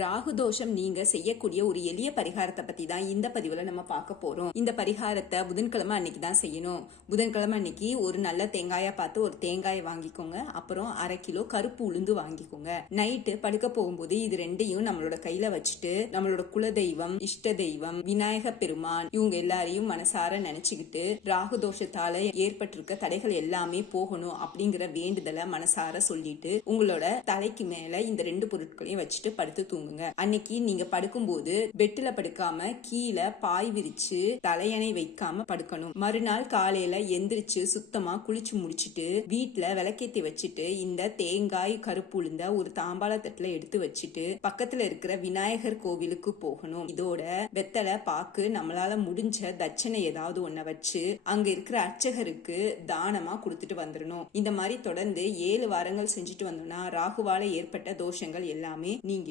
ராகு தோஷம் நீங்க செய்யக்கூடிய ஒரு எளிய பரிகாரத்தை பத்தி தான் இந்த பதிவுல நம்ம பார்க்க போறோம். இந்த பரிகாரத்தை புதன்கிழமை அன்னைக்கு தான் செய்யணும். புதன்கிழமை அன்னைக்கு ஒரு நல்ல தேங்காயா பார்த்து ஒரு தேங்காயை வாங்கிக்கோங்க. அப்புறம் 1/2 கிலோ கருப்பு உளுந்து வாங்கிக்கோங்க. நைட்டு படுக்க போகும்போது இது ரெண்டையும் நம்மளோட கையில வச்சுட்டு நம்மளோட குலதெய்வம், இஷ்ட தெய்வம், விநாயக பெருமான் இவங்க எல்லாரையும் மனசார நினைச்சுக்கிட்டு ராகு தோஷத்தால ஏற்பட்டிருக்க தடைகள் எல்லாமே போகணும் அப்படிங்கிற வேண்டுதலை மனசார சொல்லிட்டு உங்களோட தலைக்கு மேல இந்த 2 பொருட்களையும் வச்சுட்டு படுத்து தூங்குங்க. அன்னைக்கு நீங்க படுக்கும்போது பெட்ல படுக்காம கீழே பாய் விரிச்சு தலையணை வைக்காம படுக்கணும். மறுநாள் காலையில எந்திரிச்சு சுத்தமா குளிச்சு முடிச்சுட்டு வீட்டுல விளக்கேத்தி வச்சுட்டு இந்த தேங்காய் கருப்பு உளுந்த ஒரு தாம்பாள தட்டுல எடுத்து வச்சுட்டு பக்கத்துல இருக்கிற விநாயகர் கோவிலுக்கு போகணும். இதோட வெத்தலை பாக்கு நம்மளால முடிஞ்ச தட்சணை ஏதாவது ஒன்ன வச்சு அங்க இருக்கிற அர்ச்சகருக்கு தானமா கொடுத்துட்டு வந்துடணும். இந்த மாதிரி தொடர்ந்து 7 வாரங்கள் செஞ்சுட்டு வந்தோம்னா ராகுவால ஏற்பட்ட தோஷங்கள் எல்லாமே நீங்கிடும்.